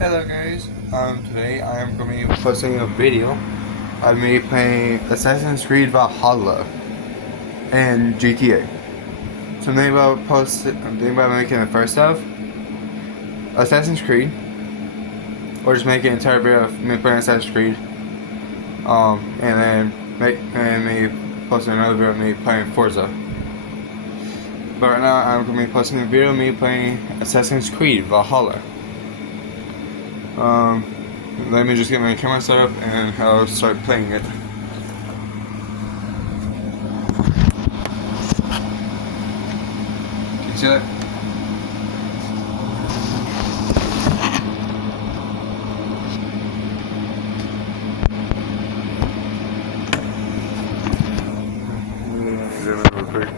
Hello guys, today I am going to be posting a video of me playing Assassin's Creed Valhalla and GTA. So I'm thinking about making the first of Assassin's Creed, or just make an entire video of me playing Assassin's Creed, and then me posting another video of me playing Forza. But right now I'm going to be posting a video of me playing Assassin's Creed Valhalla. Let me just get my camera set up and I'll start playing it. Can you see that? Real quick.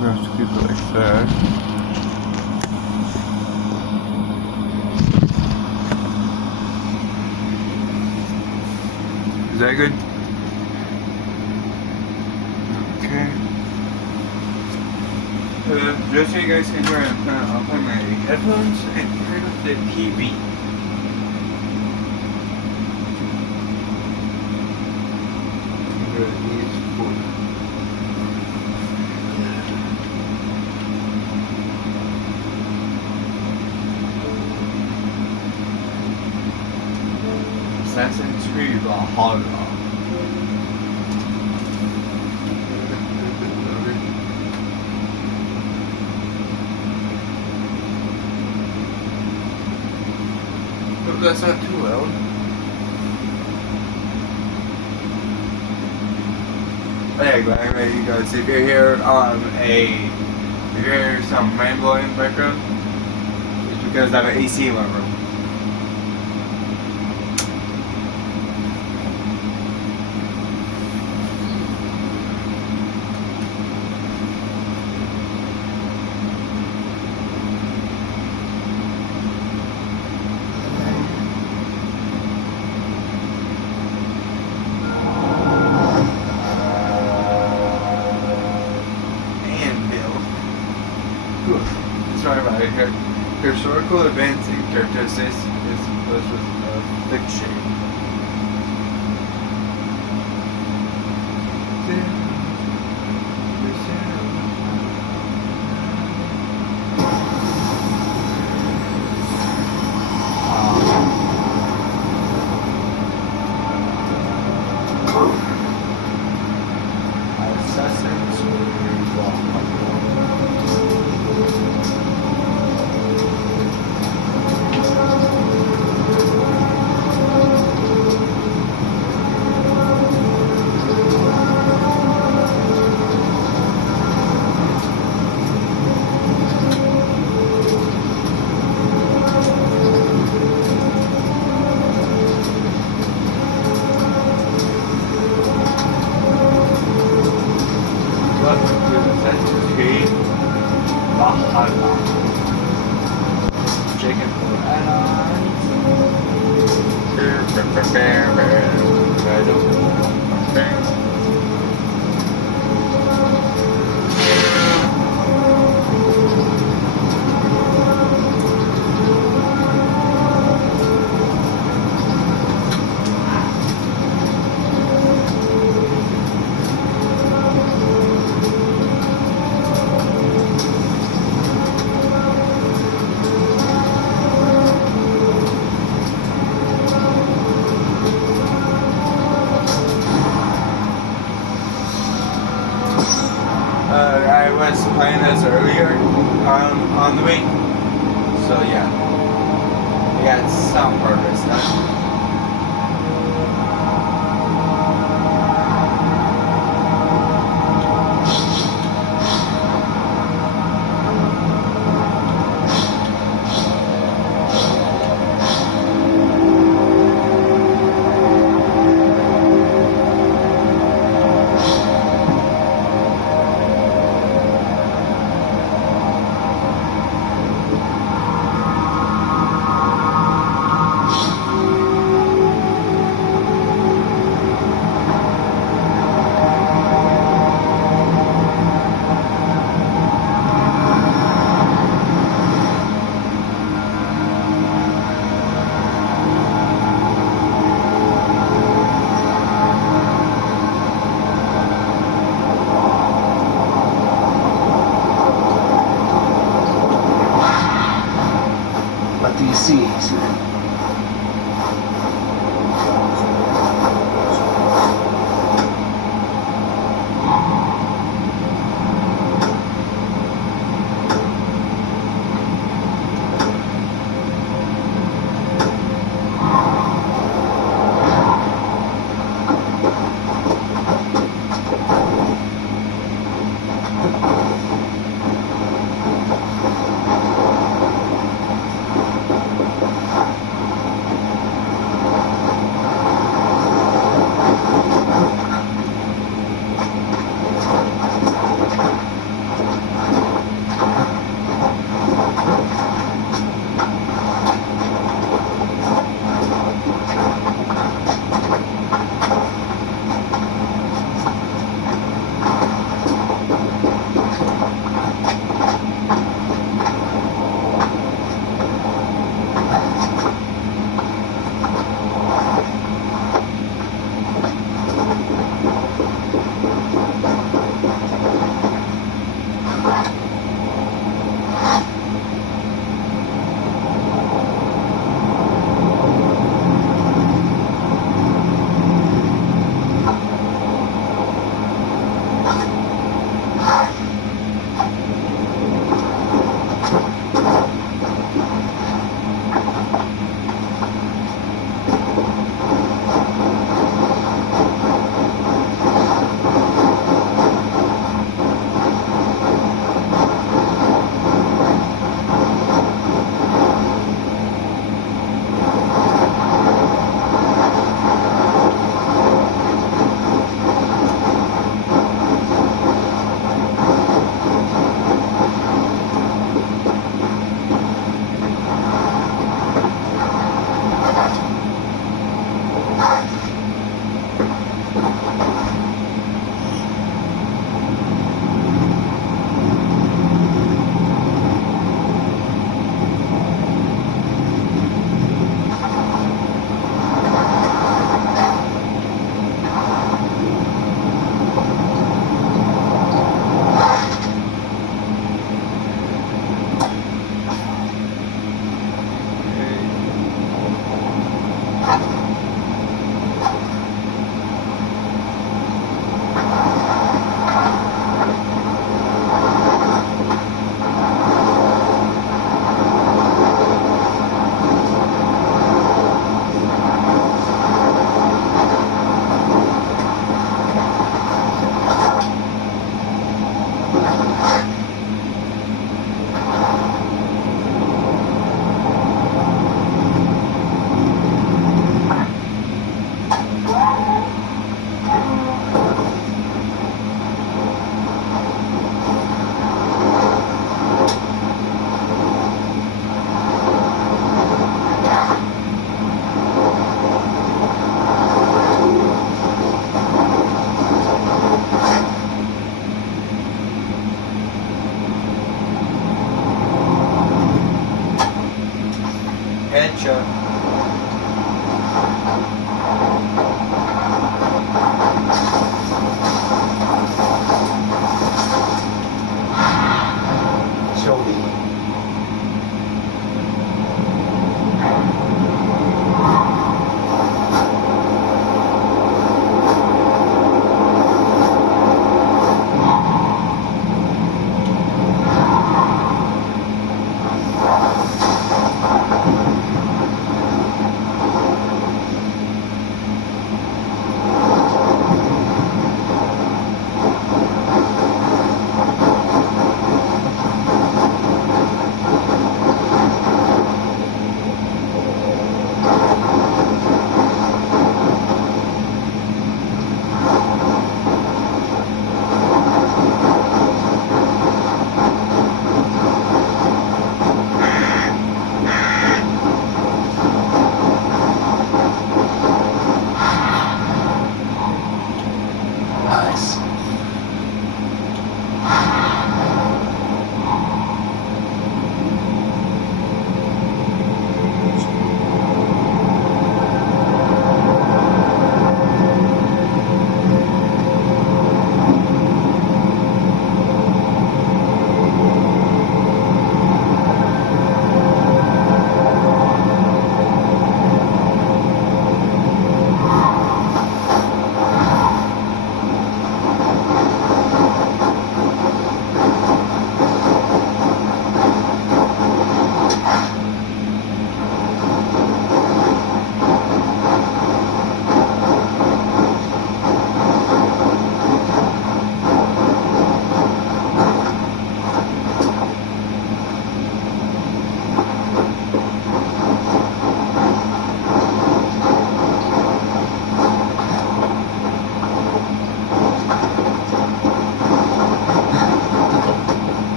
Have to keep it like that. Is that good? Okay. Just so you guys can hear, I'll put my headphones and turn up the TV. Assassin's Creed Valhalla. Hope that's not too loud. Hey, glad you guys. If you hear some rain blowing in the background, it's because I have an AC in my room. Sorry about it. Historical events and characteristics is supposed with fiction. Assassin's Creed Valhalla. Welcome to Assassin's Creed Valhalla. Chicken for add-ons. I was playing this earlier on the week, so yeah, I got some purpose done.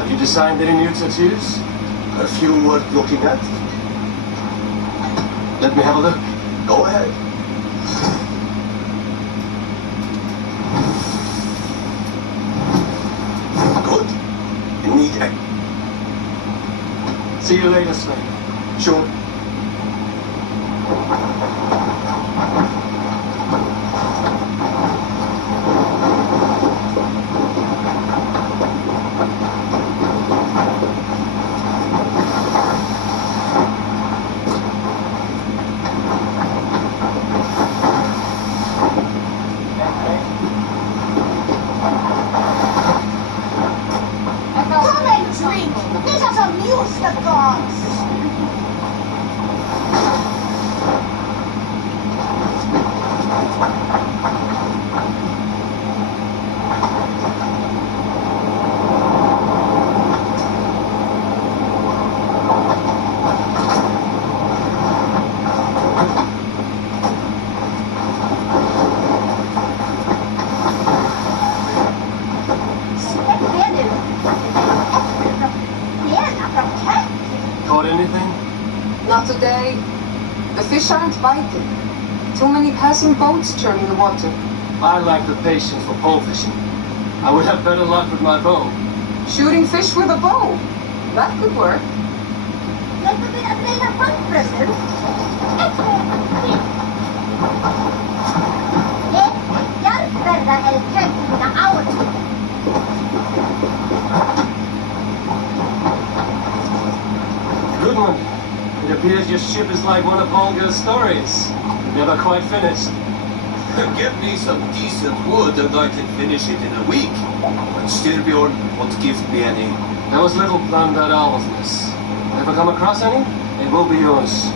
Have you designed any new tattoos? A few worth looking at. Let me have a look. Go ahead. Good. Need a... See you later, Slade. Sure. Come and drink! Let us amuse the gods! Caught anything? Not today. The fish aren't biting. Too many passing boats churning the water. I lack the patience for pole fishing. I would have better luck with my bow. Shooting fish with a bow. That could work. That would be a greater fun present. Järkverda el kämpinä auto. Goodman, it appears your ship is like one of Volga's stories. Never quite finished. Give me some decent wood and I can finish it in a week. But Styrbjorn won't give me any. There was little planned at all of this. Ever come across any? It will be yours.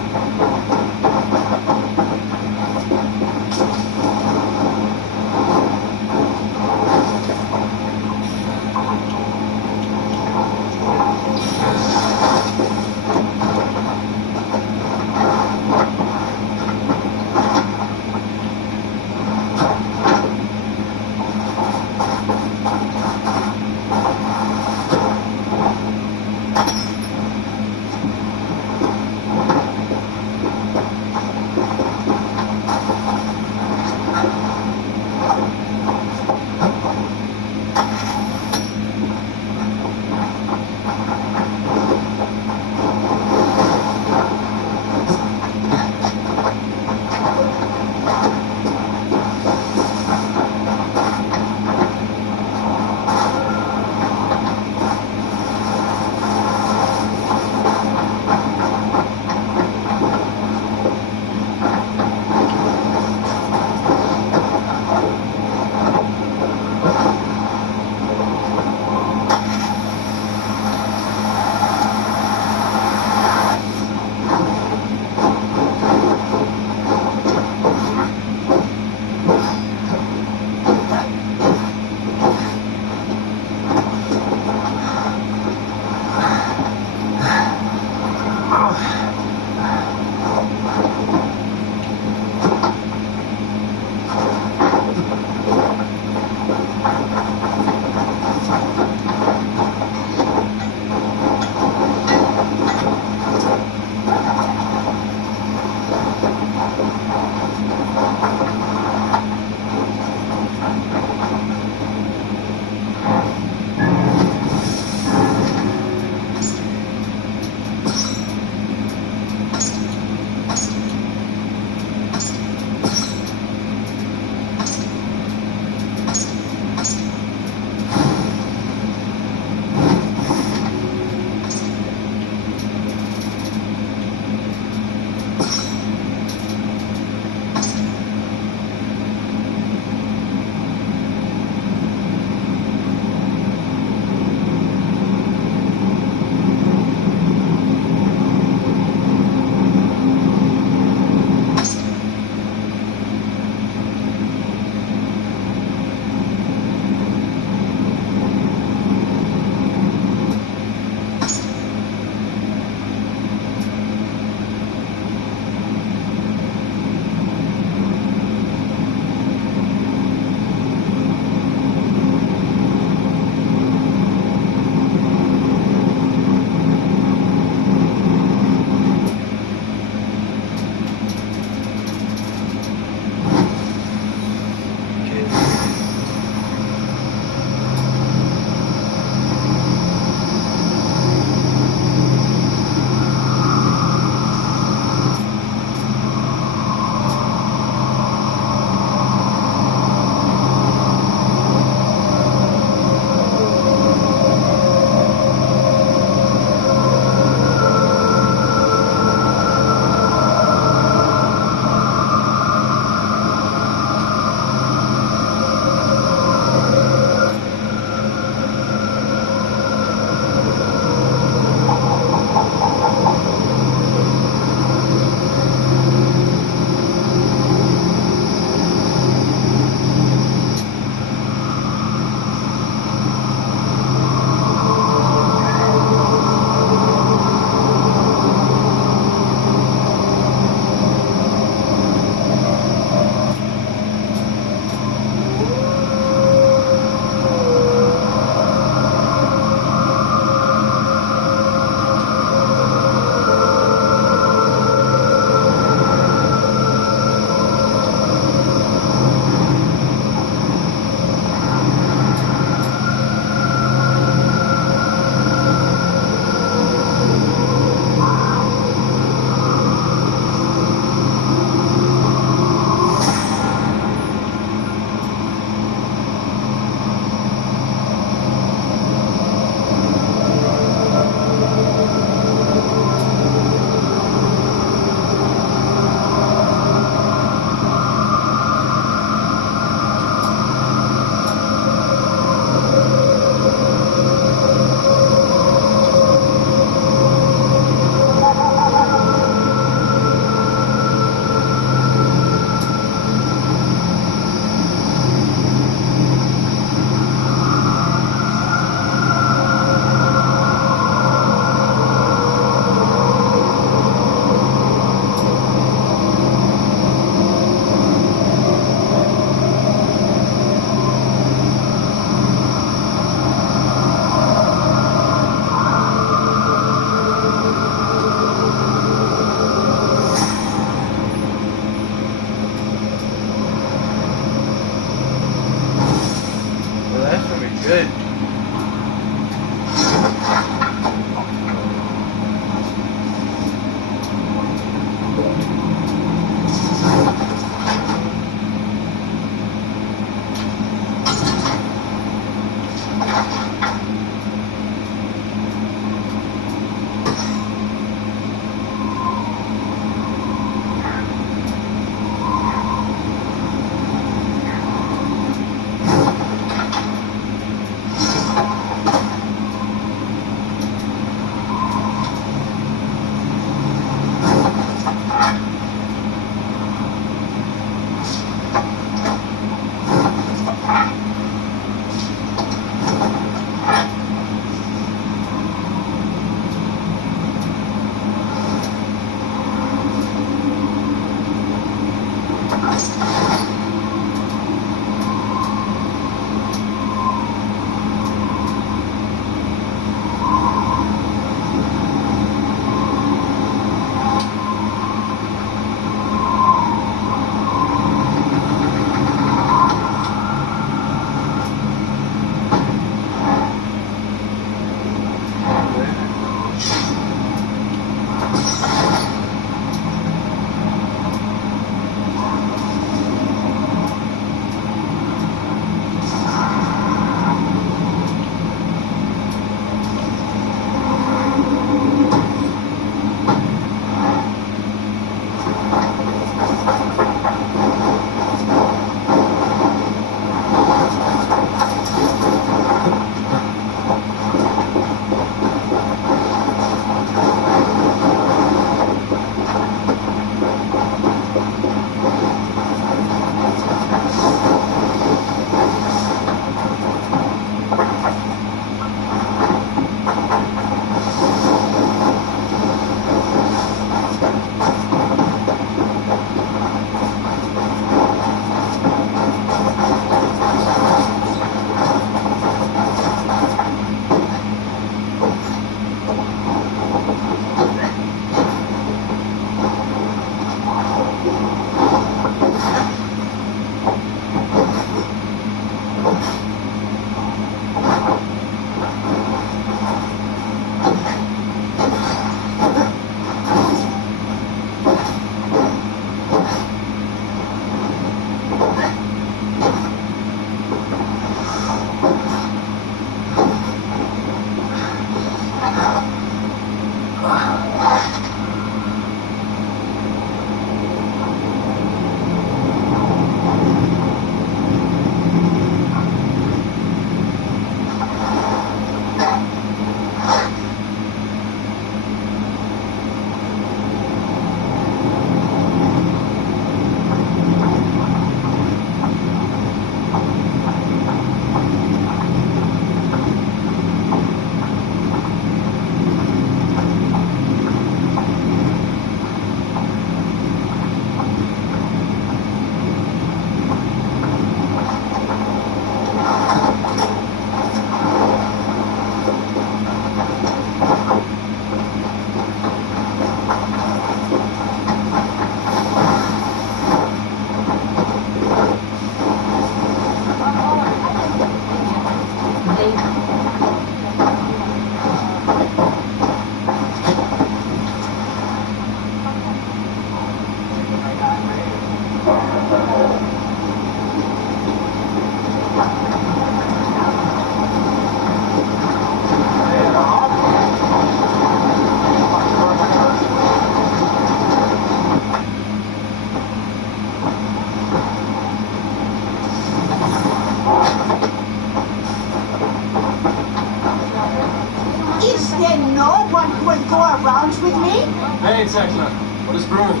Is there no one who will go around with me? Hey, Tekla. What is brewing?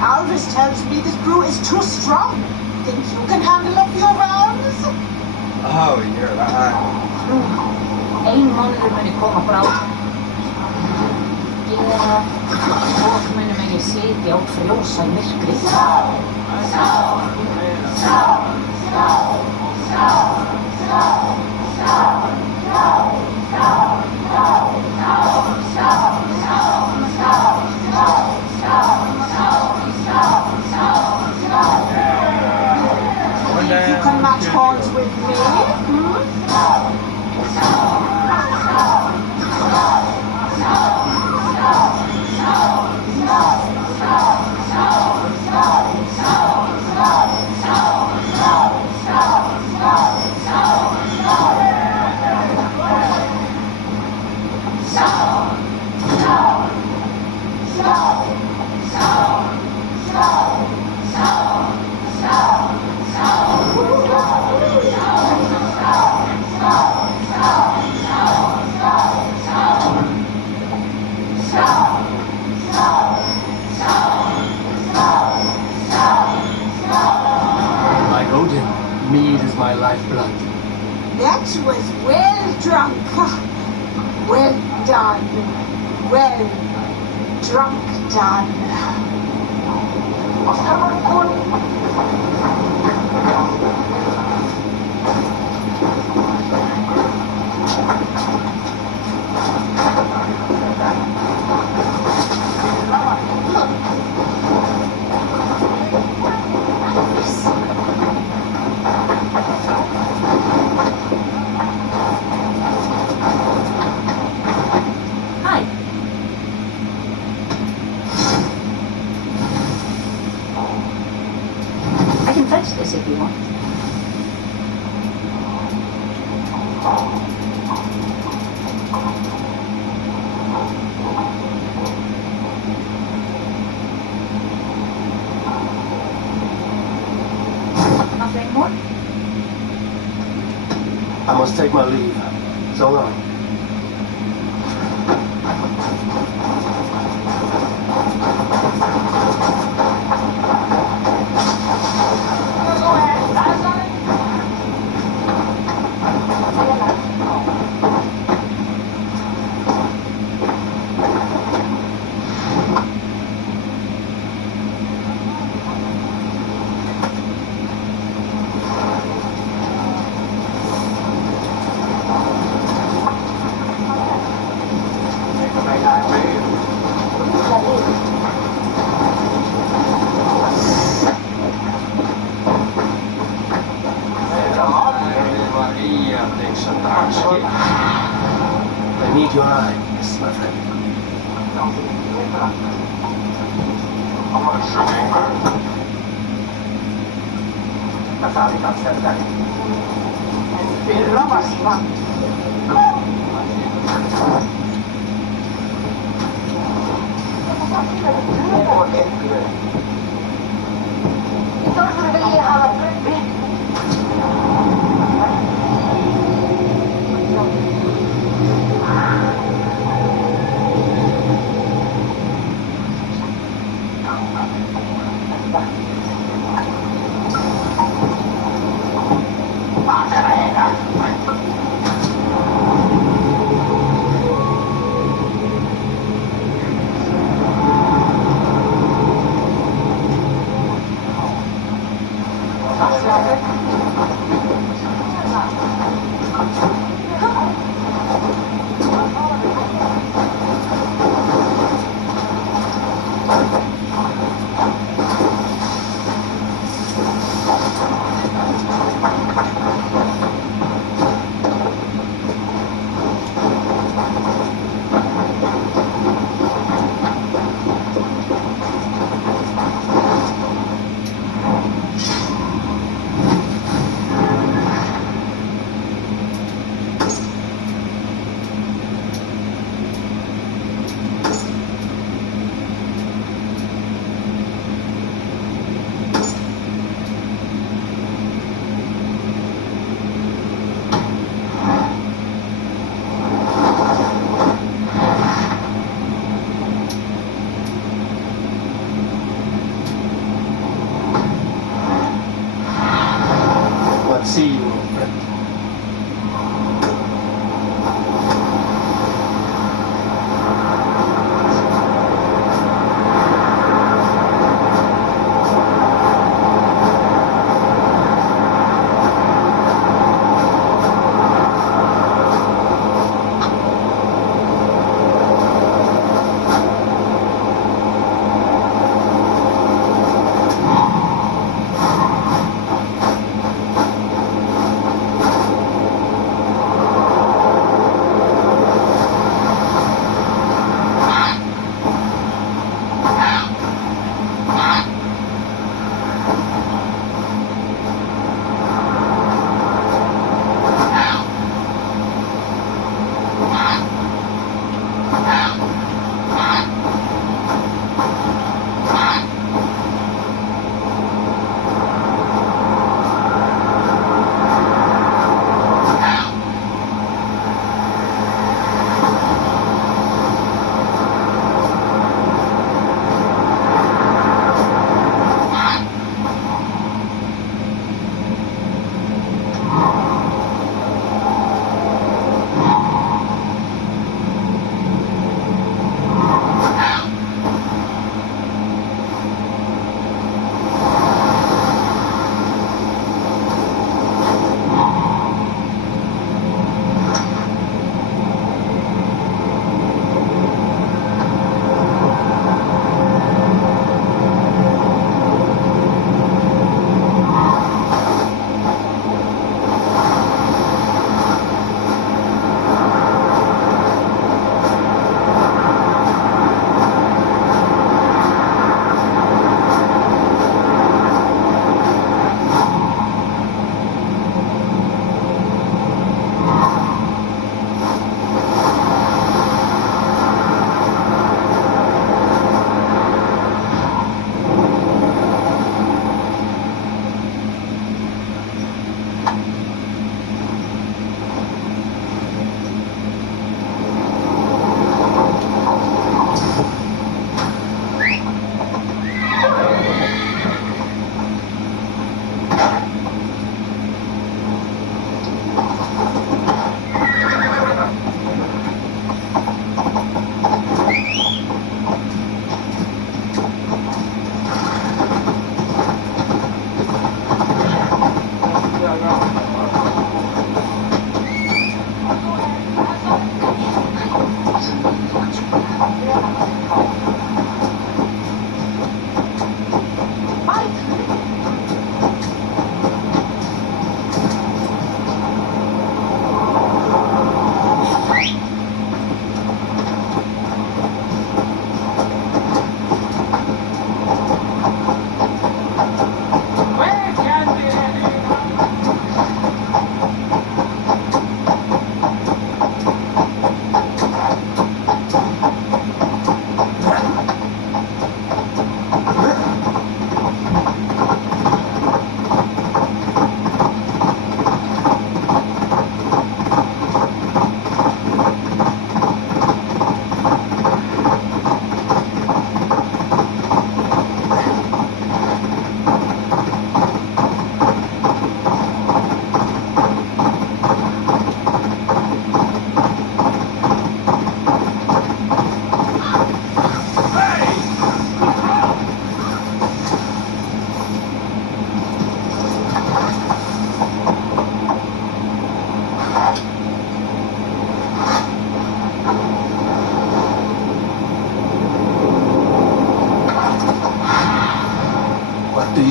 Alvis tells me this brew is too strong. Think you can handle a few rounds? Oh, you're right. Ein mánuður muni koma brátt. Fólk muni megi sitja og frjósa í myrkrið. Think you can match horns with me? Like Odin, mead is my lifeblood. That was well drunk. Well done. Well drunk done. Hi. I can fetch this if you want. Nothing more? I must take my leave. So long. I need your eyes, my friend.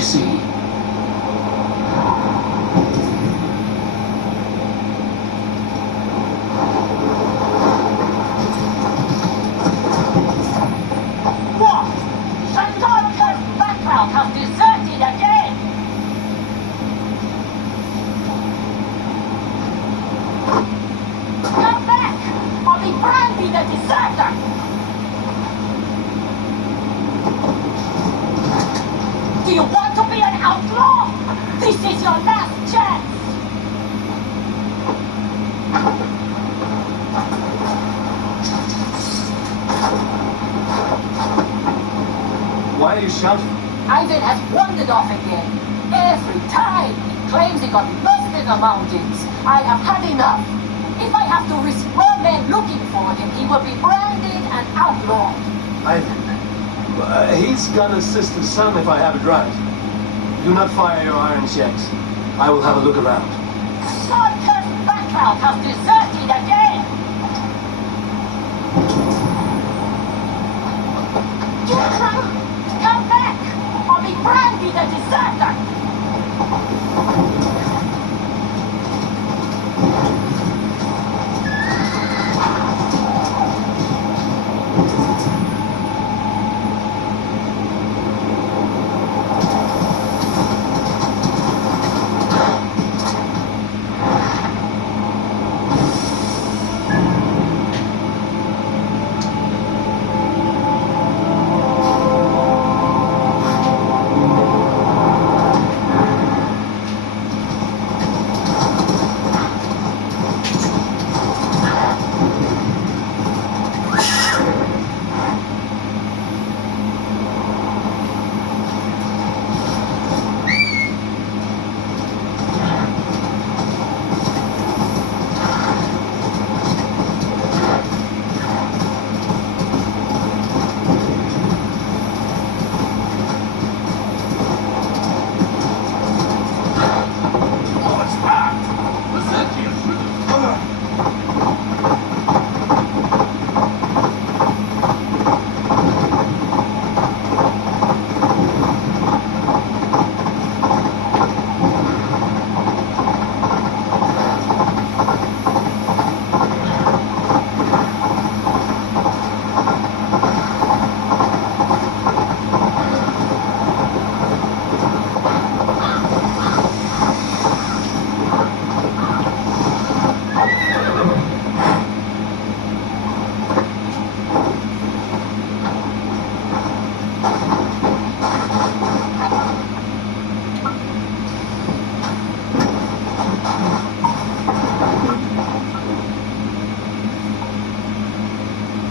see. What? Sandalka's background has deserted again! Come back, or be branded a deserter! Do you want to be an outlaw? This is your last chance! Why are you shouting? Ivan has wandered off again. Every time he claims he got lost in the mountains. I have had enough. If I have to risk more men looking for him, he will be branded an outlaw. Ivan. He's gonna assist his son if I have it right. Do not fire your irons yet. I will have a look around. Sarkis background has deserted again! Come back, or be branded a deserter!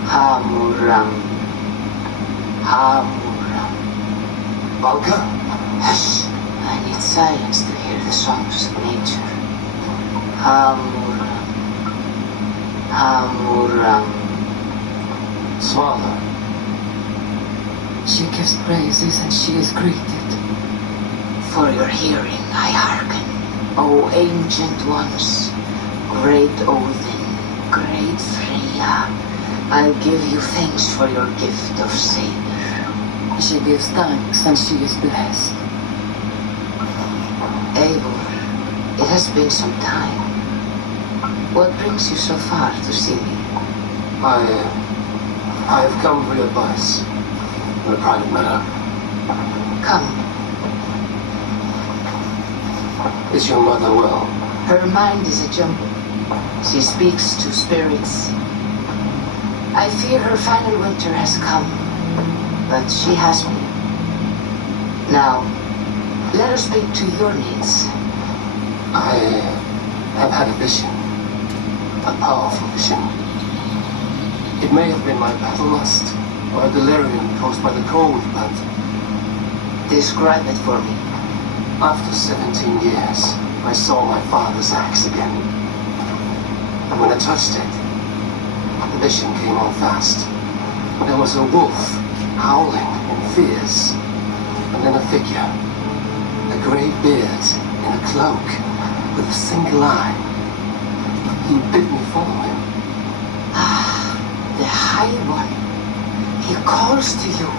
Hamuram. Hamuram. Valka? Hush. I need silence to hear the songs of nature. Hamuram. Hamuram. Swallow. She gives praises and she is greeted. For your hearing I hearken, O ancient ones, great Odin, great Freya. I'll give you thanks for your gift of savor. She gives thanks and she is blessed. Eivor, it has been some time. What brings you so far to see me? I have come for your advice on a private matter. Come, Is your mother well? her mind is a jumble. She speaks to spirits. I fear her final winter has come, but she has me. Now, let us speak to your needs. I have had a vision. A powerful vision. It may have been my battle lust or a delirium caused by the cold, but Describe it for me. after 17 years, I saw my father's axe again. And when I touched it, the vision came on fast. There was a wolf howling in fears, and then a figure, a grey beard in a cloak with a single eye. He bid me follow him. The High One. He calls to you.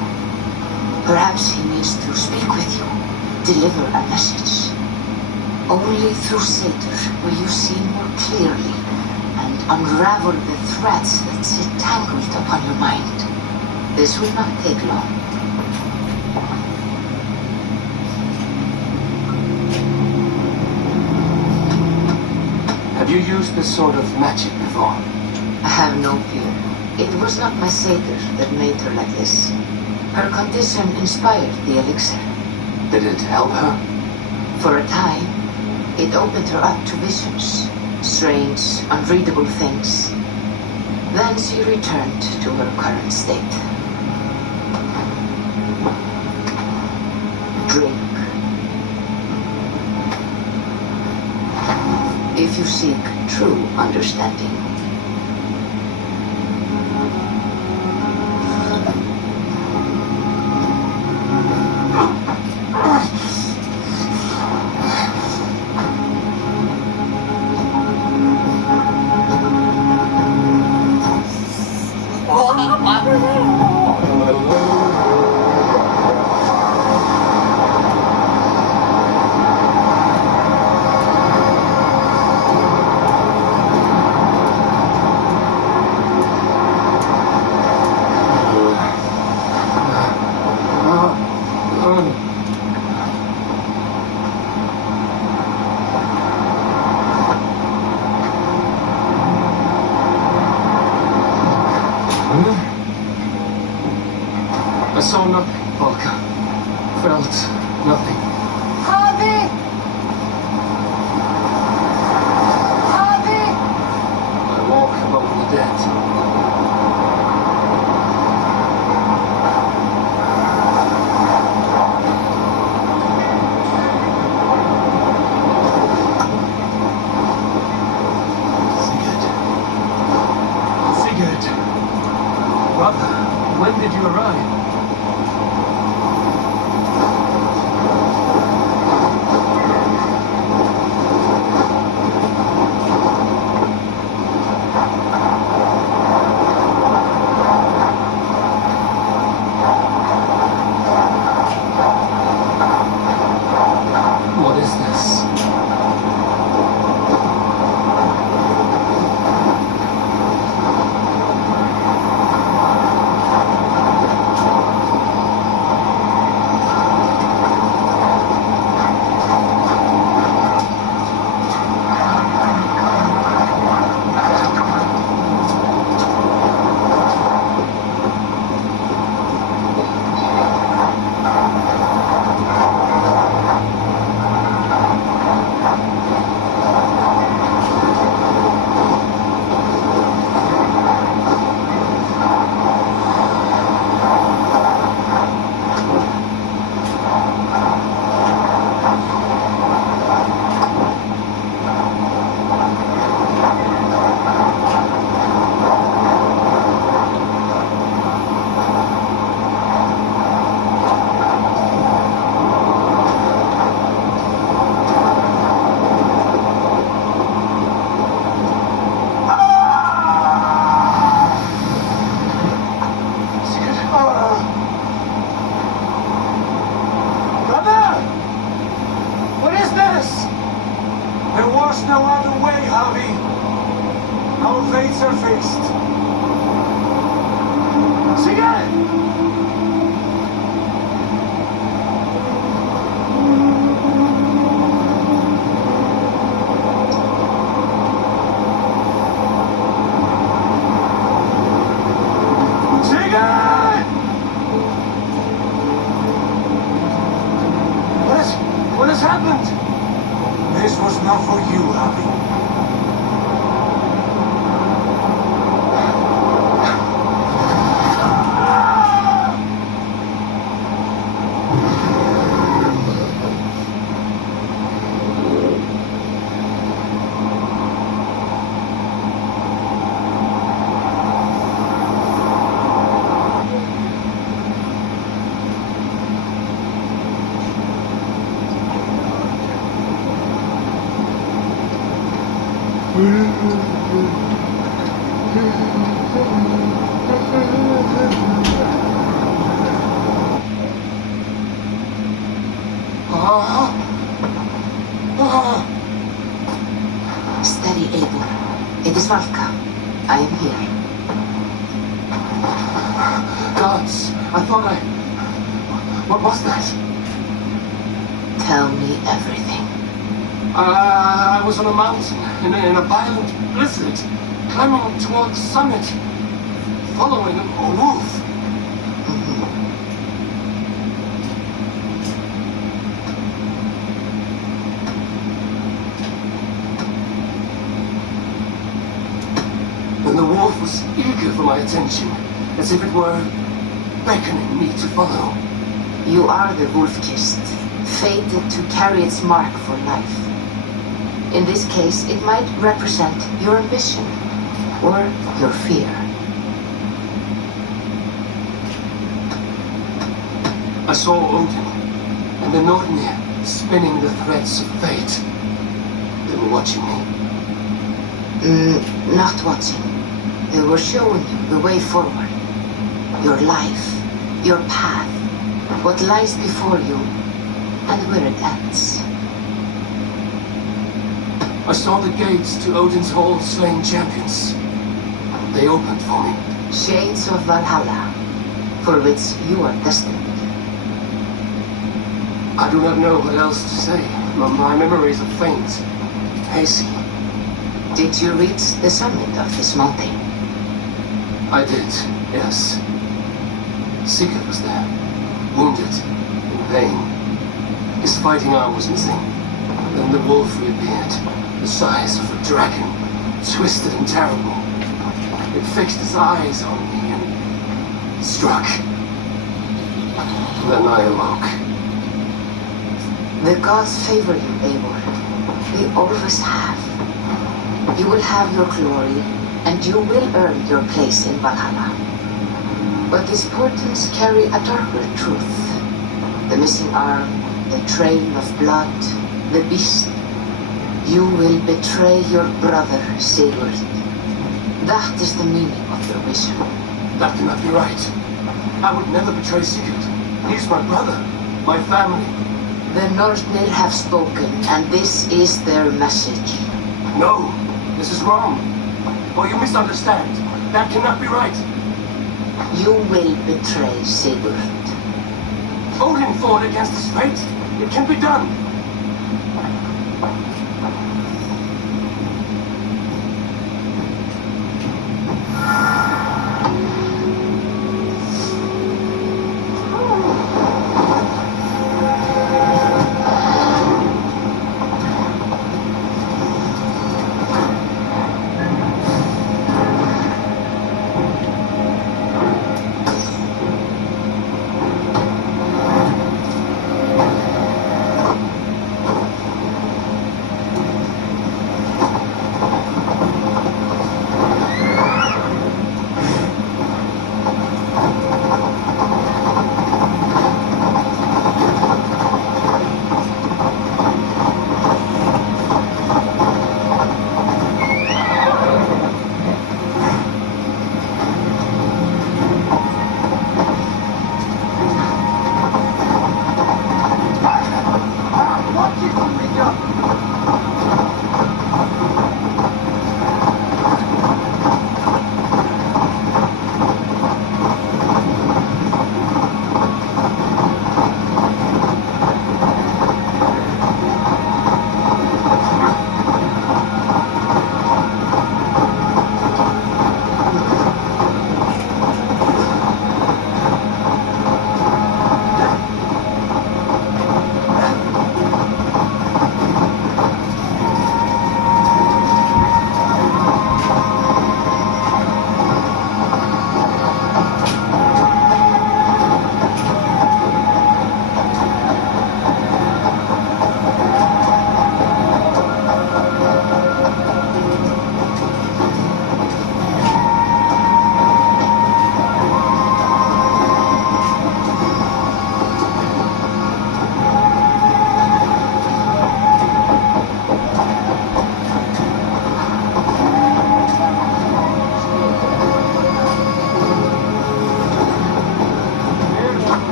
Perhaps he needs to speak with you. deliver a message. Only through Satyr will you see more clearly and unravel the threads that sit tangled upon your mind. This will not take long. Have you used this sort of magic before? I have no fear. It was not my Satyr that made her like this. Her condition inspired the elixir. Did it help her? For a time, it opened her up to visions, strange, unreadable things. Then she returned to her current state. Drink. If you seek true understanding. I saw nothing, Volka. Felt nothing. Harvey! Harvey! I walk among the dead. Sigurd. Brother, when did you arrive? What is this? Brother! What is this? There was no other way, Harvey. Our fates are fixed. Sigurd! Sigurd! What has happened? This was not for you, Harvey. Valka. I am here. Gods, I thought I... What was that? Tell me everything. I was on a mountain in a violent blizzard, climbing toward the summit, following a wolf. And the wolf was eager for my attention, as if it were beckoning me to follow. You are the wolf-kissed, fated to carry its mark for life. In this case, it might represent your ambition or your fear. I saw Odin and the Nornir spinning the threads of fate. They were watching me. Not watching. They were showing you the way forward. Your life, your path, what lies before you, and where it ends. I saw the gates to Odin's Hall slain champions. They opened for me. Shades of Valhalla, for which you are destined. I do not know what else to say. My memories are faint, hazy. Did you reach the summit of this mountain? I did, yes. Sigurd was there, wounded, in pain. His fighting arm was missing. Then the wolf reappeared, the size of a dragon, twisted and terrible. It fixed its eyes on me and struck. Then I awoke. The gods favor you, Eivor. They always have. You will have your glory, and you will earn your place in Valhalla. But these portents carry a darker truth. The missing arm, the train of blood, the beast. You will betray your brother, Sigurd. That is the meaning of your mission. That cannot be right. I would never betray Sigurd. He's my brother, my family. The Nornir have spoken, and this is their message. No, this is wrong. Oh, you misunderstand. That cannot be right. You will betray Sigurd. Odin fought against his fate. It can be done.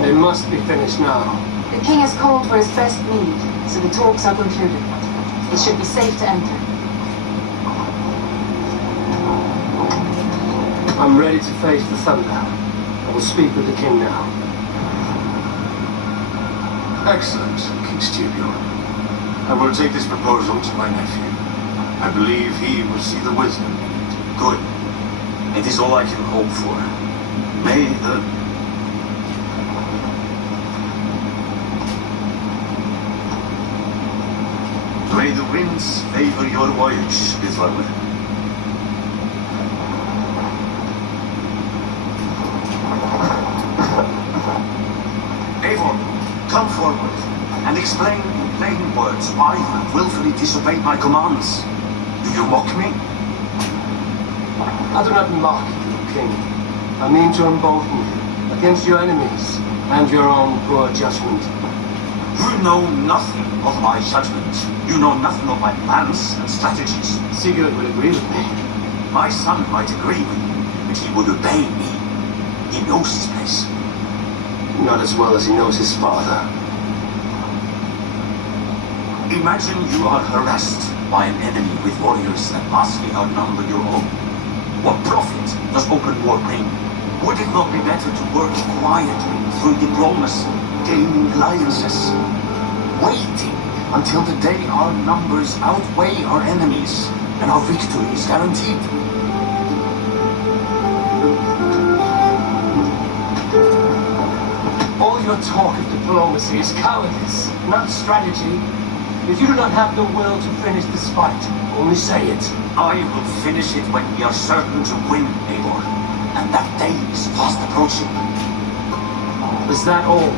They must be finished now. The king has called for his best mead, so the talks are concluded. It should be safe to enter. I'm ready to face the thunder. I will speak with the king now. Excellent, King Styrbjorn. I will take this proposal to my nephew. I believe he will see the wisdom in it. Good. It is all I can hope for. May the winds favor your voyage, beloved. Eivor, come forward and explain in plain words why you willfully disobeyed my commands. Do you mock me? I do not mock you, king. I mean to embolden you against your enemies and your own poor judgment. You know nothing of my judgment. You know nothing of my plans and strategies. Sigurd would agree with me. My son might agree with me, but he would obey me. He knows his place. Not as well as he knows his father. Imagine you are harassed by an enemy with warriors that vastly outnumber your own. What profit does open war bring? Would it not be better to work quietly through diplomacy, gaining alliances, waiting until the day our numbers outweigh our enemies and our victory is guaranteed? All your talk of diplomacy is cowardice, not strategy. If you do not have the will to finish this fight, only say it. I will finish it when we are certain to win, Eivor. And that day is fast approaching. Is that all?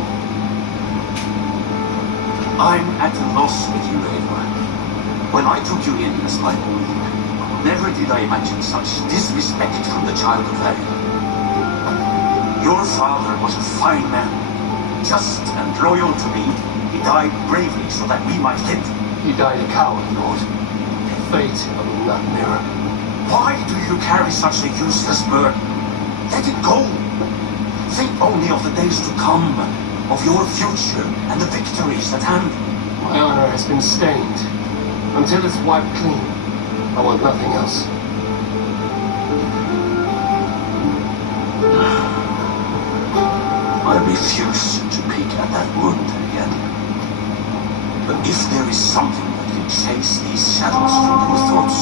I'm at a loss with you, Eivor. When I took you in as my own leader, never did I imagine such disrespect from the child of Valhalla. Your father was a fine man, just and loyal to me. He died bravely so that we might live. He died a coward, Lord. Fate I will not mirror. Why do you carry such a useless burden? Let it go. Think only of the days to come, of your future and the victories at hand. My honor has been stained. Until it's wiped clean, I want nothing else. I refuse to peek at that wound again. But if there is something that can chase these shadows from your thoughts...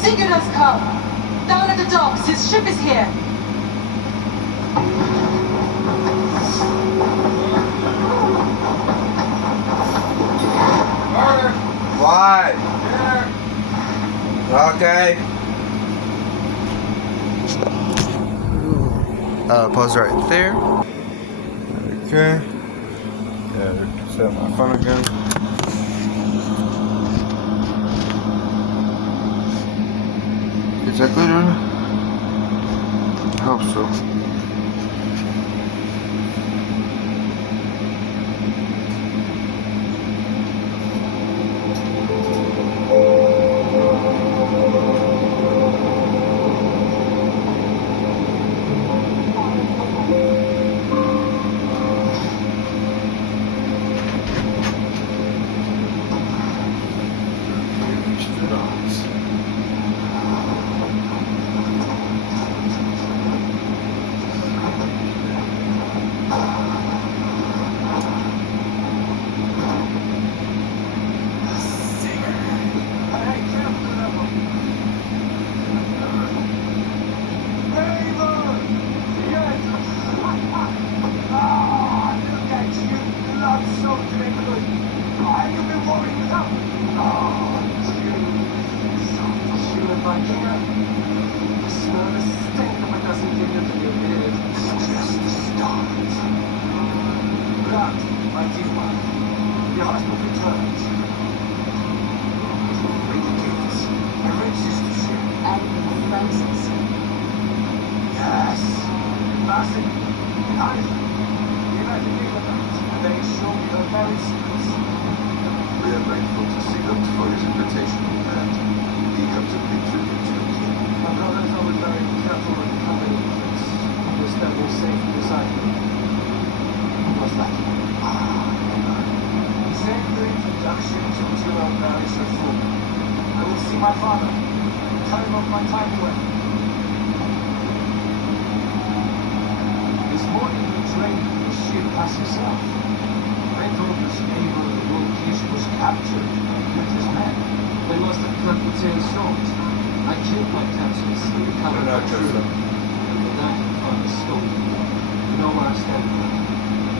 Sigurd has come! Down at the docks, his ship is here! What? Okay. Pause right there. Okay. Yeah, set up my phone again. Is that good? I hope so. What's that? my bellies are full. I will see my father. Tell him of my time away. This morning we traded the ship as himself. I thought this neighbor of the Wolkish was captured with his men. They must have cut the tail short. I killed my captors in the cover of the crew. But that fun is stolen. You know where I stand now.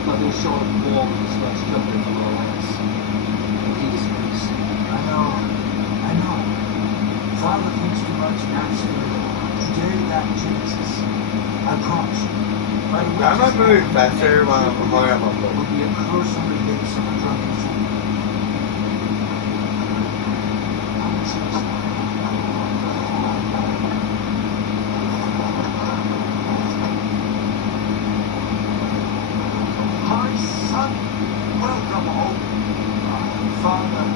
Nothing short of war with as much company from all ends. And he speaks. I know. Father thinks too much naturally. Today that changes. I promise you. I'm not moving faster while I'm holding up my phone. Will be a curse on the lips of a drunken fool. My son, welcome home. Father.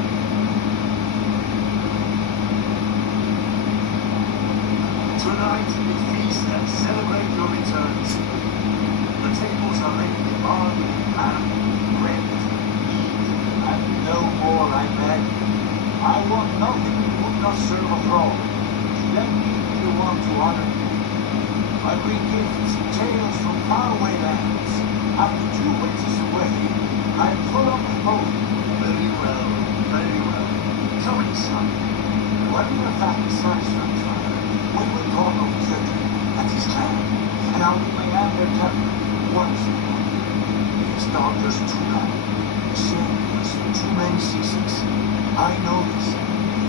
Tonight we feast and celebrate your returns. The tables are laid with barley, ham, bread, meat, and no more, I beg. I want nothing you would not serve abroad. Let me be the one to honor you. I bring gifts, tales from faraway lands. After 2 winters away, I pull up the boat. Very well, very well. Come inside. When we are back inside from Father, we will talk of Cedric and his clan, and how we may have their temple once more. His daughters too long, shameless for too many seasons. I know this.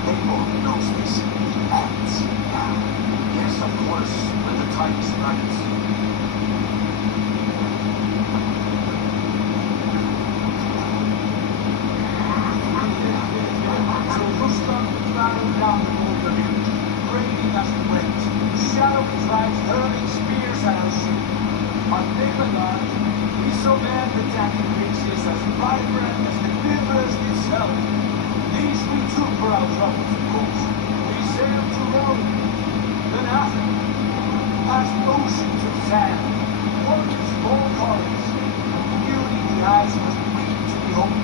Abel knows this. And now. Yes, of course, when the time is right. So Rustam traveled down the border, raining as he went, shadowy tribes hurling spears at our ship. On Lebanon, we saw men attacking riches as vibrant as the rivers itself. These we took for our troubles, of course. We sailed to Rome, then Africa, past oceans of sand, wonders of all colors, and beauty the eyes must weep to behold.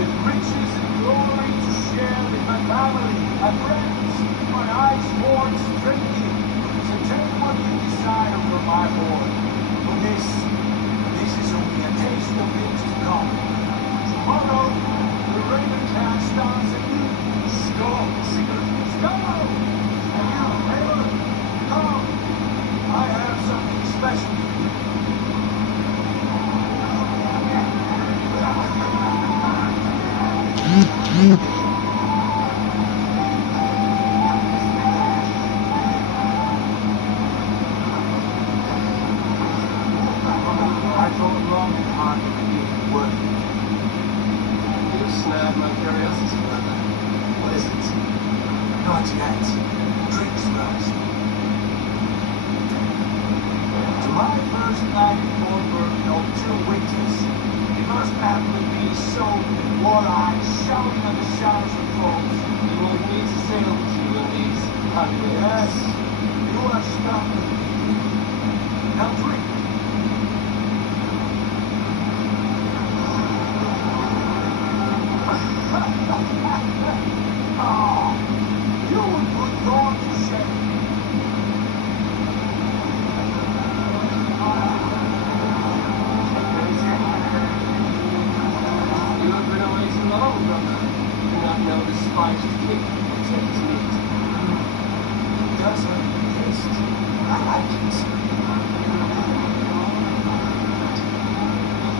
With riches and glory to share with my family, my friends, my eyes born strangely. So take what you desire from my boy. For this is only a taste of things to come. Tomorrow, the Raven clan starts anew. Skull, singer, skull! And you, Raven, come. I have something special for you. I thought long and hard of being worth it. You snapped my curiosity, brother. What is it? Not yet. Drinks first. To my first night in Thornburg in old 2 winters, it must aptly be sown with wall-eyes shouting on the showers of throats. You want me to sail with you in these hundreds? Yes, you are stuck with me. Now drink. Oh, you would put Dawn to shame. You have been away too long, brother. Do not know the spiced kick that takes meat. It does have a taste. I like it.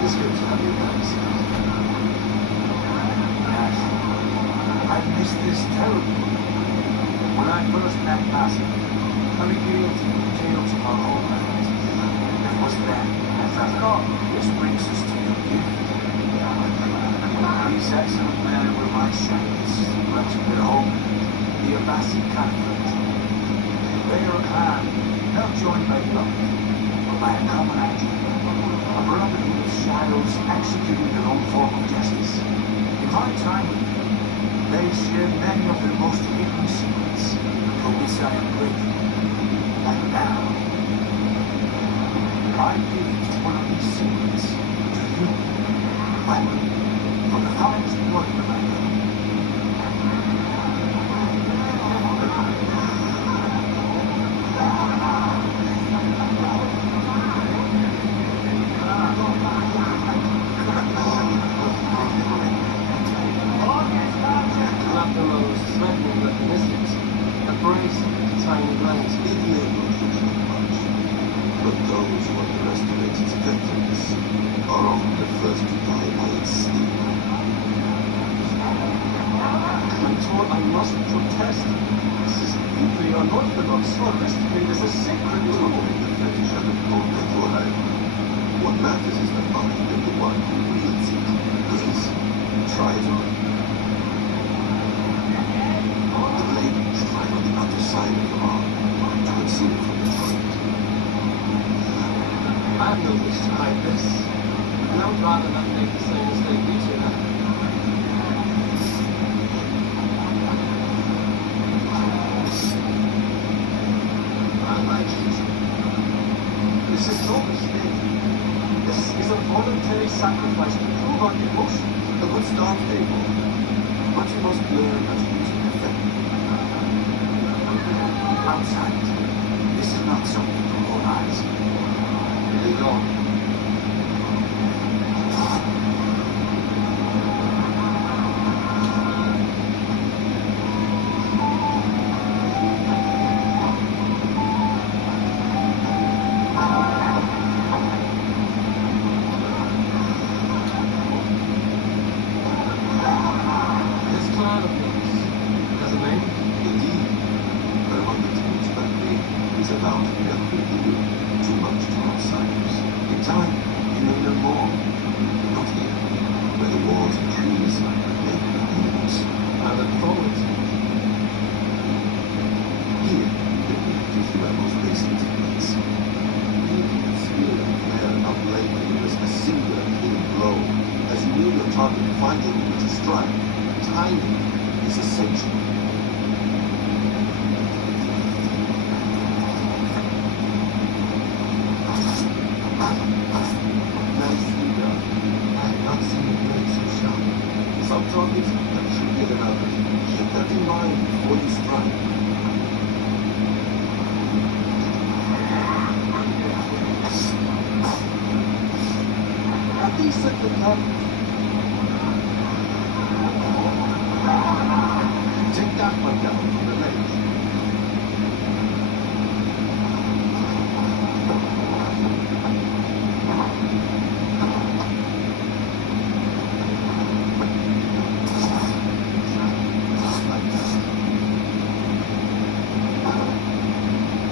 It's good to have you back, sir. Yes. I missed this terribly. When I first met Basil, I revealed tales of our homeland. It was then I thought, this brings us to your gift. These excellent men were my shepherds, but to their home, the Abbasid Caliphate. They are a clan, not joined by blood, but by a common idea. A brotherhood of shadows executing their own form of justice. In my time with them, they share many of their most hidden secrets, for which I am grateful. now. I give one of these secrets to you. Weapon from the finest blood commander. Not the most threatening weapon, is it? A brace of tiny blades. It may not look much, but those who underestimate its effectiveness are often the first to die by its sting. I'm told I must protest. This is deeply unorthodox. So arresting is a sacred The tool. fetish of it all beforehand. What matters is the mind of the one who wields it. Please, try it on. The blade should lie on the outer side of your arm to conceal it from the front. I have no wish to hide this. And I would rather not make the same mistake you two have. I like it. This is no mistake. This is a voluntary sacrifice to prove our devotion. A good start, Abel. But you must learn how to use it effectively. Outside, this is not something for all eyes. They go. This cloud of yours has a name? Indeed, but among the things that name is about to be unrevealed too much to outsiders. In time, you may know more. Not here, where the walls and trees make the homes. I look forward to it. Here, the teach you our most basic techniques. Anything that skill and care outlabored with a singular clean blow, as you know your target finding which to strike. Timing is essential. Nicely done. I have not seen a blade so sharp. Some targets are trickier than others. Keep that in mind before you strike. A decent attempt. Take that one down from the ledge. Like that.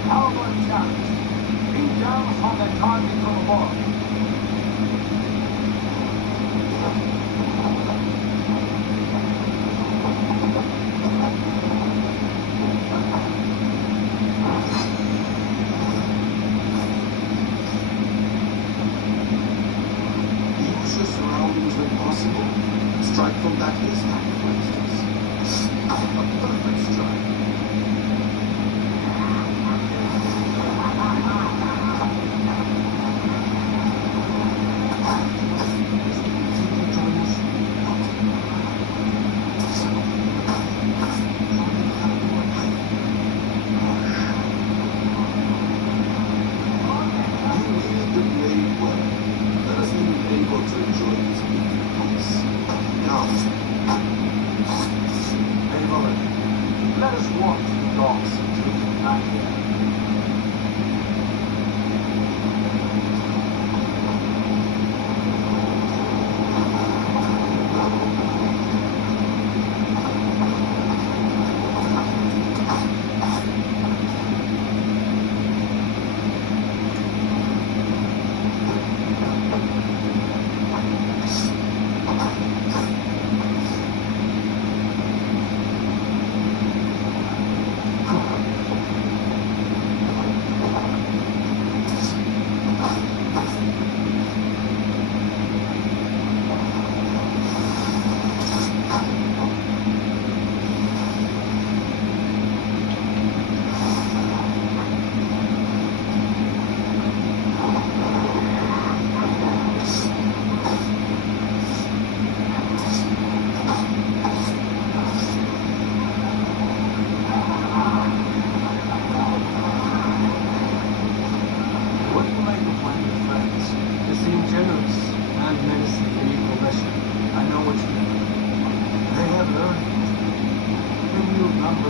How about a challenge? Beam down on the target from above. Use your surroundings when possible. Strike from that haystack, for instance. A perfect strike. You wield the blade well. Let us be able to enjoy this beautiful place. Now, Hey, Robert, let us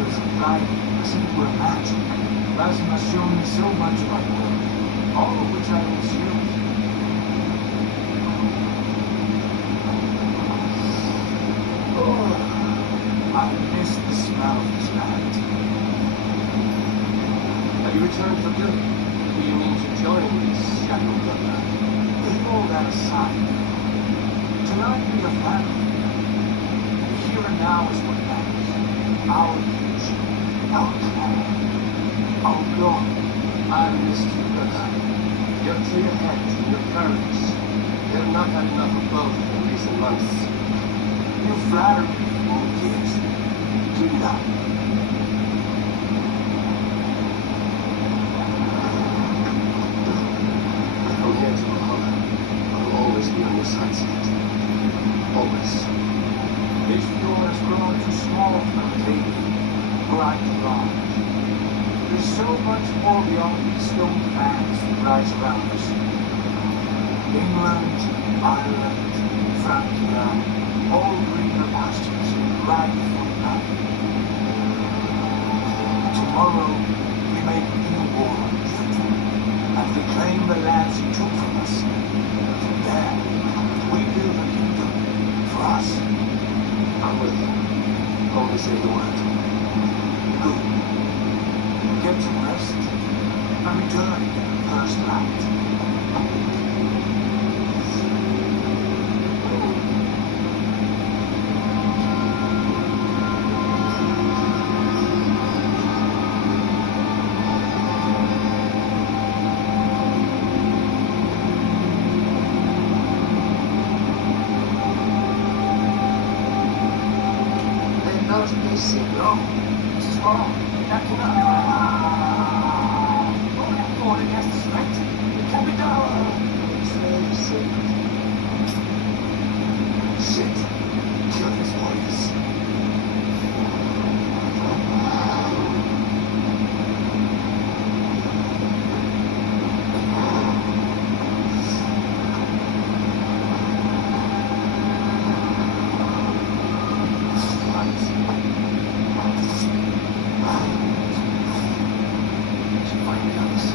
was gliding as if it were magic. Plasma has shown me so much about work, all of which I will use. I miss the smell of this land. Have you returned for good? Do you mean to join this shadow brother? Leave all that aside. Tonight we are family. The here and now is what matters. Our future, our plan, our glory. I missed you, brother. Your clear head and your courage. You have not had enough of both in recent months. You flatter me, old kids. Keep it up. From here to Valhalla, I'll always be on your side, Scott. Always. This door has grown too small for a lady, bright and large. There's so much more beyond these stone fans that rise around us. England, Ireland, Francia, all greener pastures right for nothing. Tomorrow we make new wars and reclaim the lands you took from us. From there, we build a kingdom for us. I'm with you. Only say the word. Good. Get some rest and return in the first light. I'm not busy. No, this is wrong. That cannot be right. All that fought against the strength. It can be done. It's very simple. Shit. Kill these warriors. Should find the others.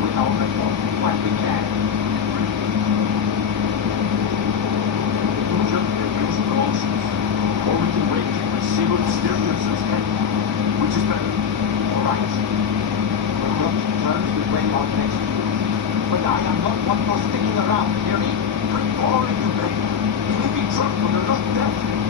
with our record when we can. We can just use promotions, or we can wait and see what experience instead. Which is better? All right. We're not terms with way out next year. But I am not one for sticking around, hear me? Quit boring you, baby. You may be drunk, but you're not dead.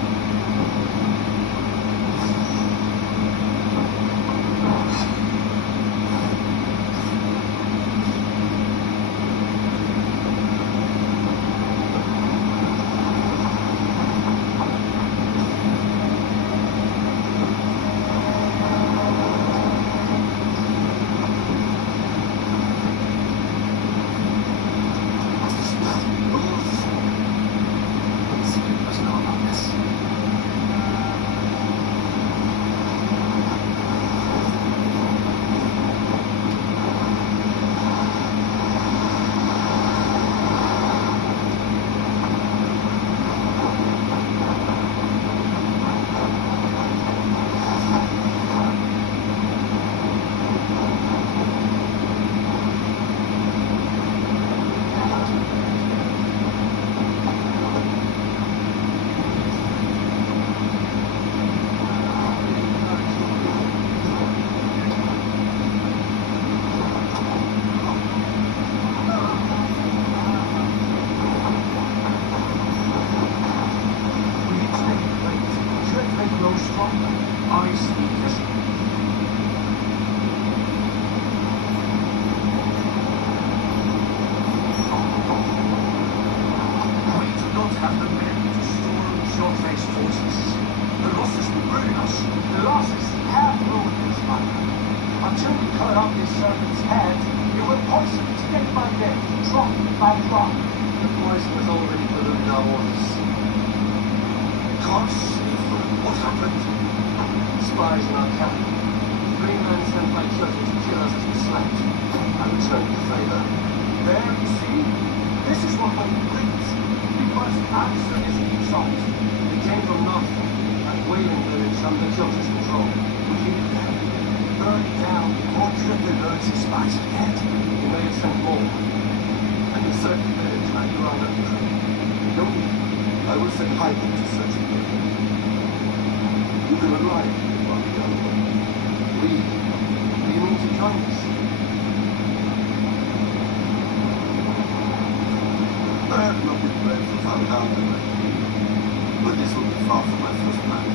But this will be far from my first plan.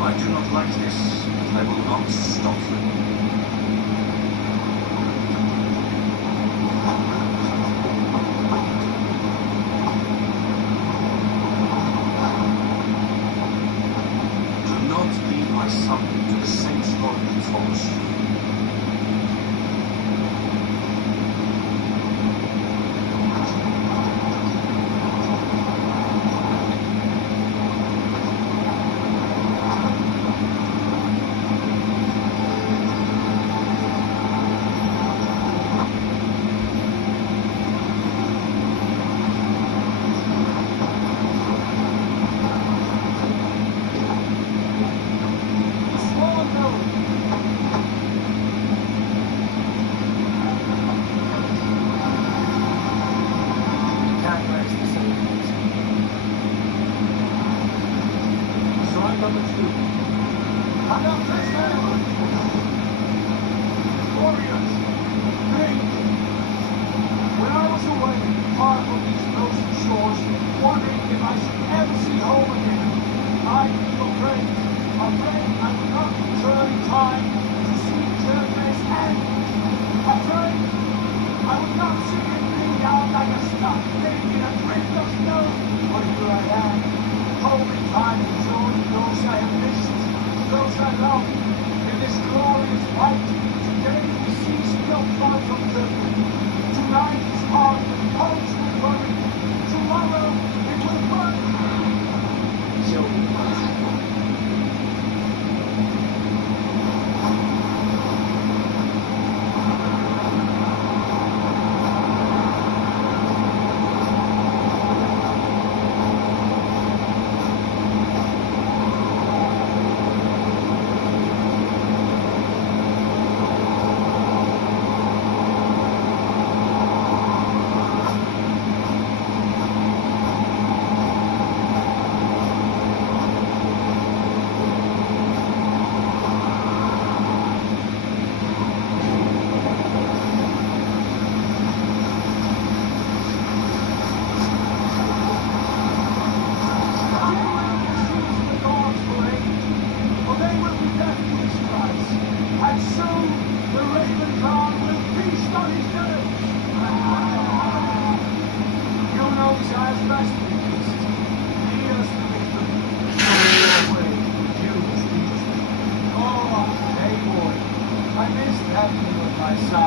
I do not like this, but I will not stop you. Do not lead my son to the same story he follows you.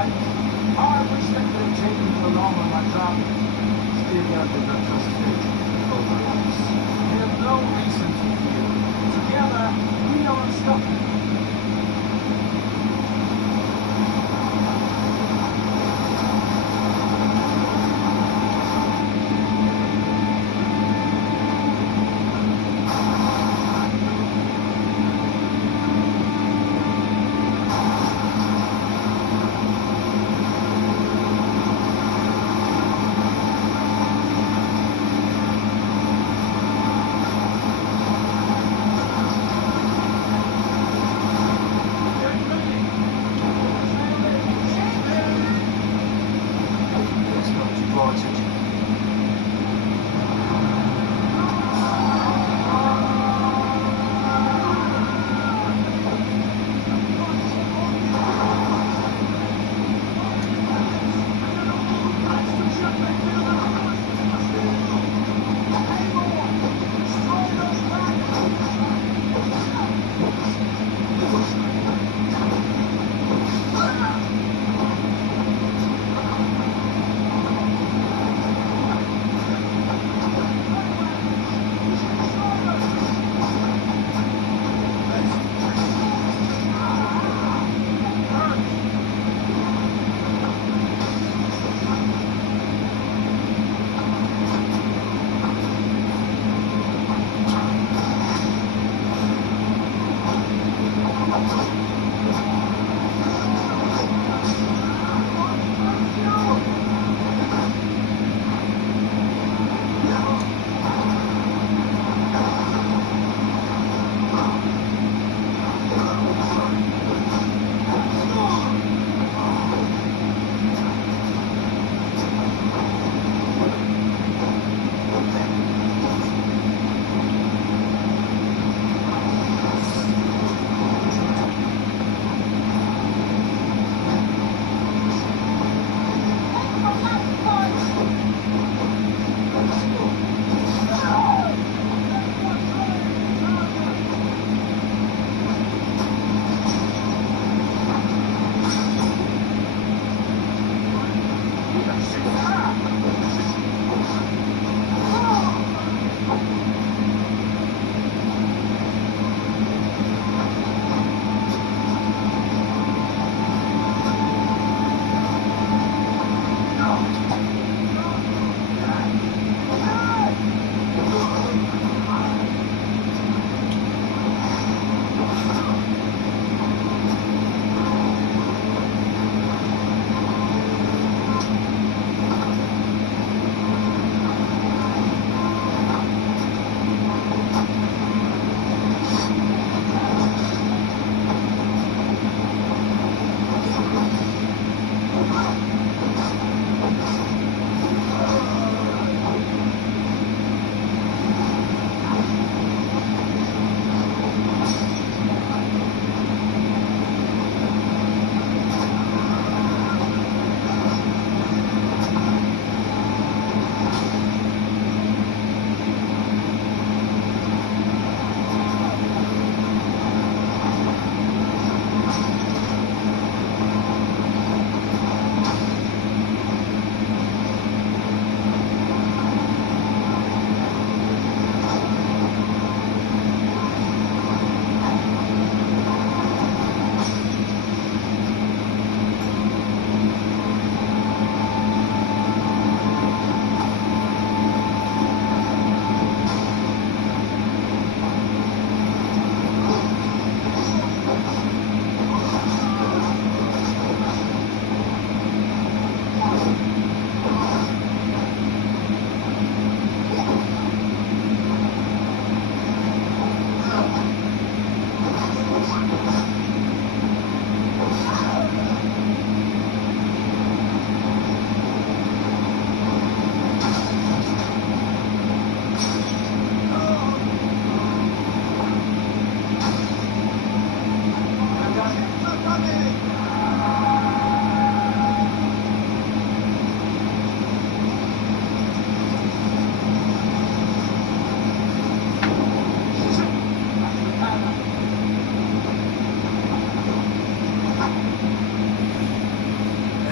like. I wish they could have taken me along on my travels. Still, yet they don't trust fate over us. We have no reason to fear. Together, we are unstoppable.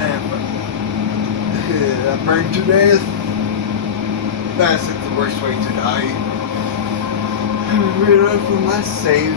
And I'm burned to death. That's like the worst way to die. Reload from my save.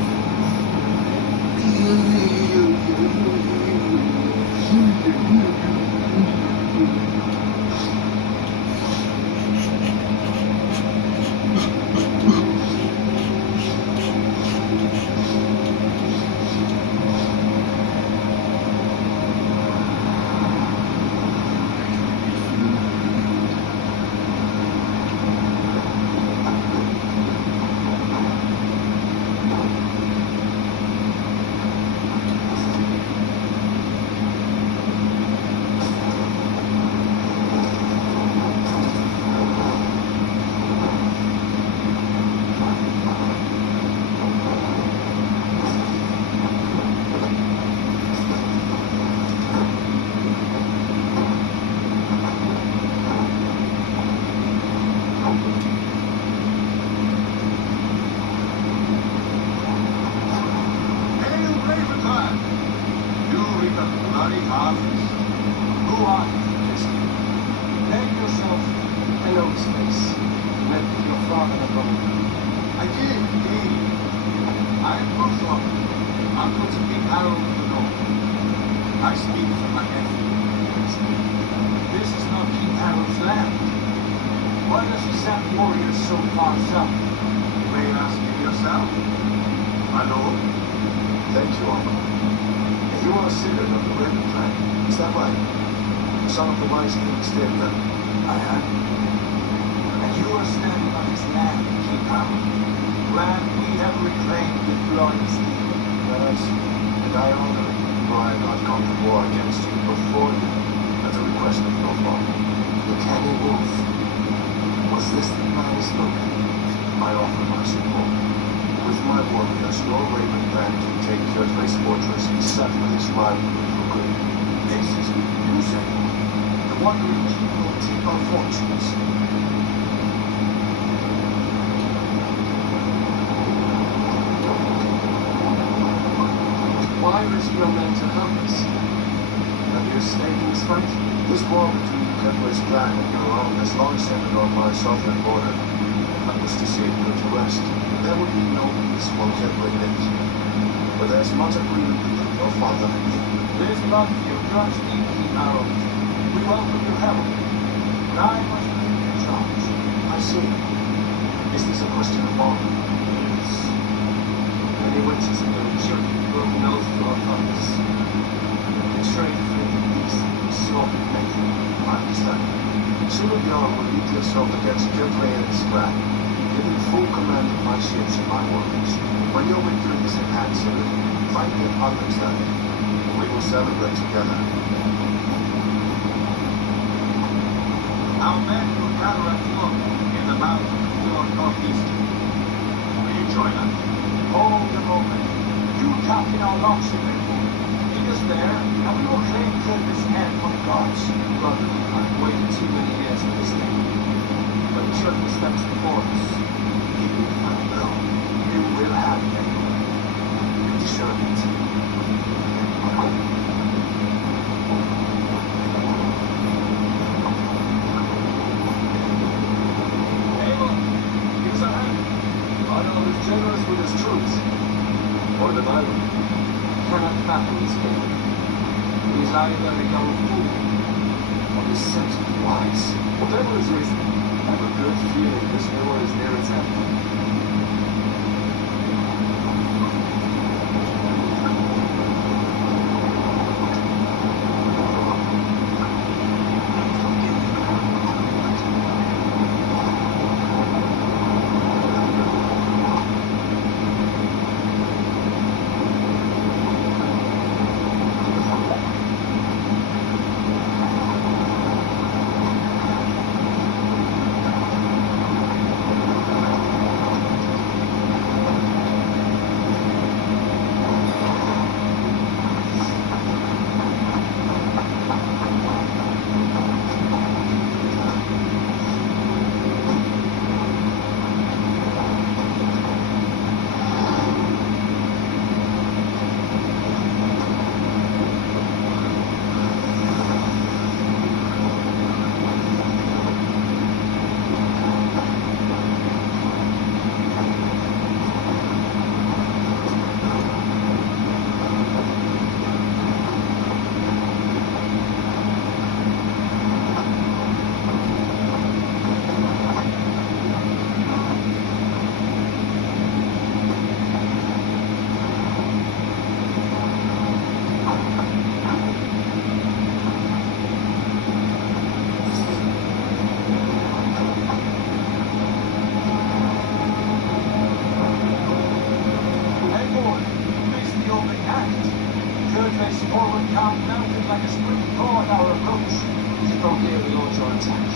Here we launch our attack.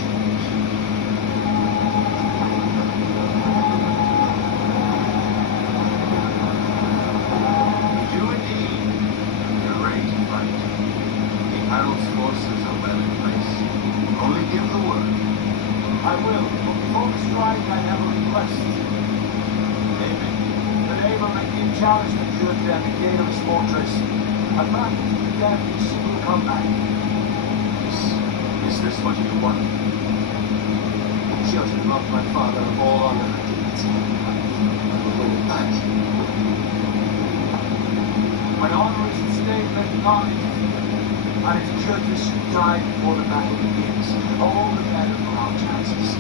You do indeed. You're ready to fight. The Harold's forces are well in place. Only give the word. I will, but before we strike, I have a request. David, The neighbor may give challenge to Judge at the gate of his fortress. A man who can be single combat. is this what you want? Judge robbed my father of all honor and dignity. I will win it back. When honor is at stake, let God interfere. And if judges should die before the battle begins, all the better for our chances.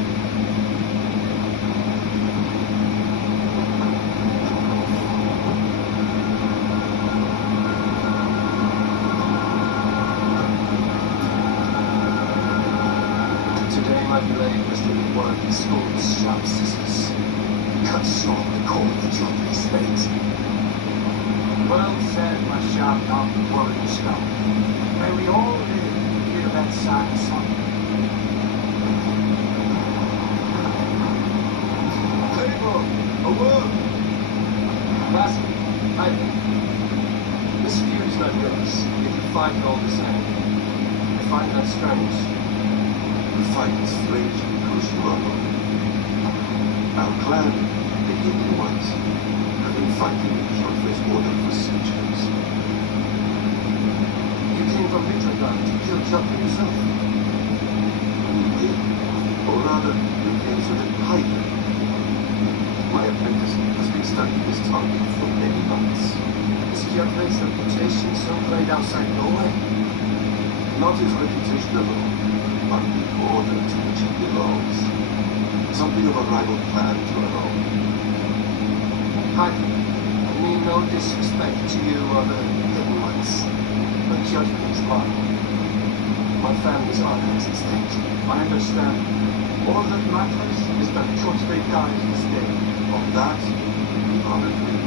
Today my blade was to be one of the school's sharp scissors. Cut short the cord of Geoffrey's fate. Well said, my sharp-tongued warrior scum. May we all live to hear that sad song. Table, a word. Lastly, I this feud is not yours, yet you fight it all the same. I find that strange. The fight is strange because you are wrong. Our clan, the Hidden Ones, have been fighting the Kjolf's order for centuries. You came from Mitrogan to kill Geoffrey yourself. We did, or rather, we came so that I could. My apprentice has been studying this target for many months. Is Geoffrey's reputation so great outside Norway? Not his reputation alone, but the order to which he belongs. Something of a rival clan to our own. I mean no disrespect to you or the Hidden Ones, but Geoffrey is mine. My family's honor is at stake. I understand. All that matters is that Geoffrey dies this day. On that, we are agreed.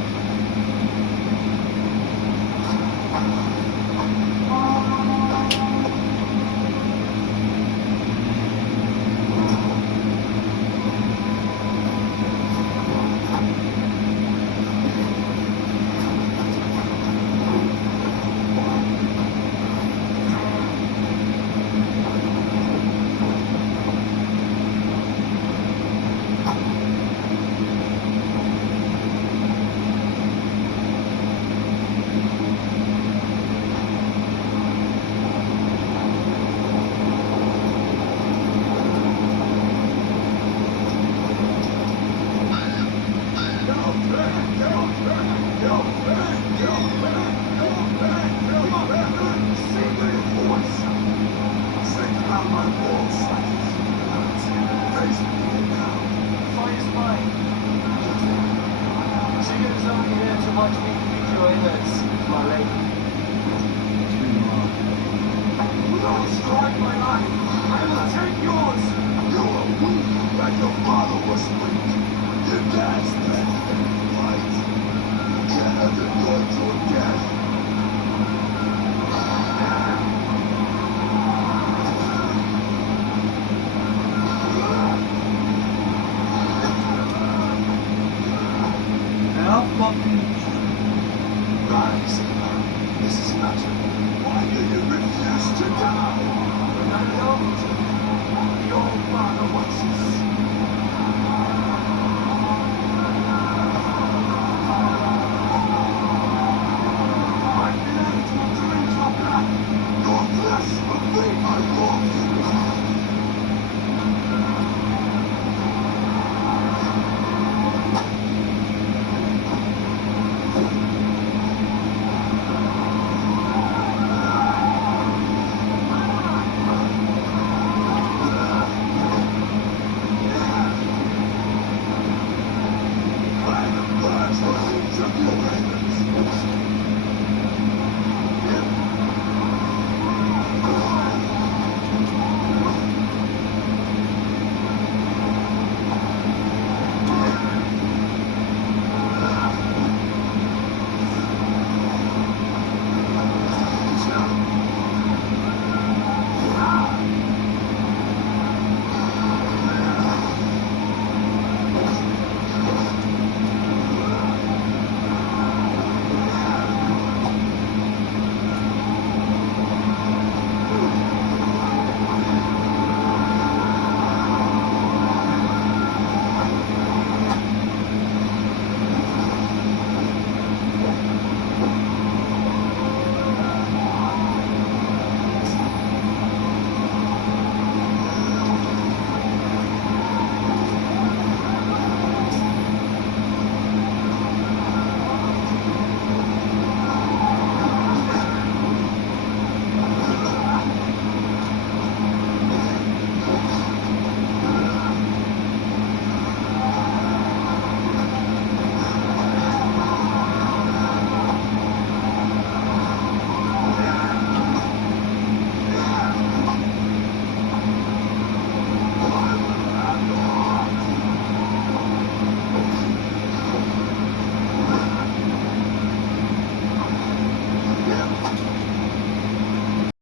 Your father was weak. Your dad's dead.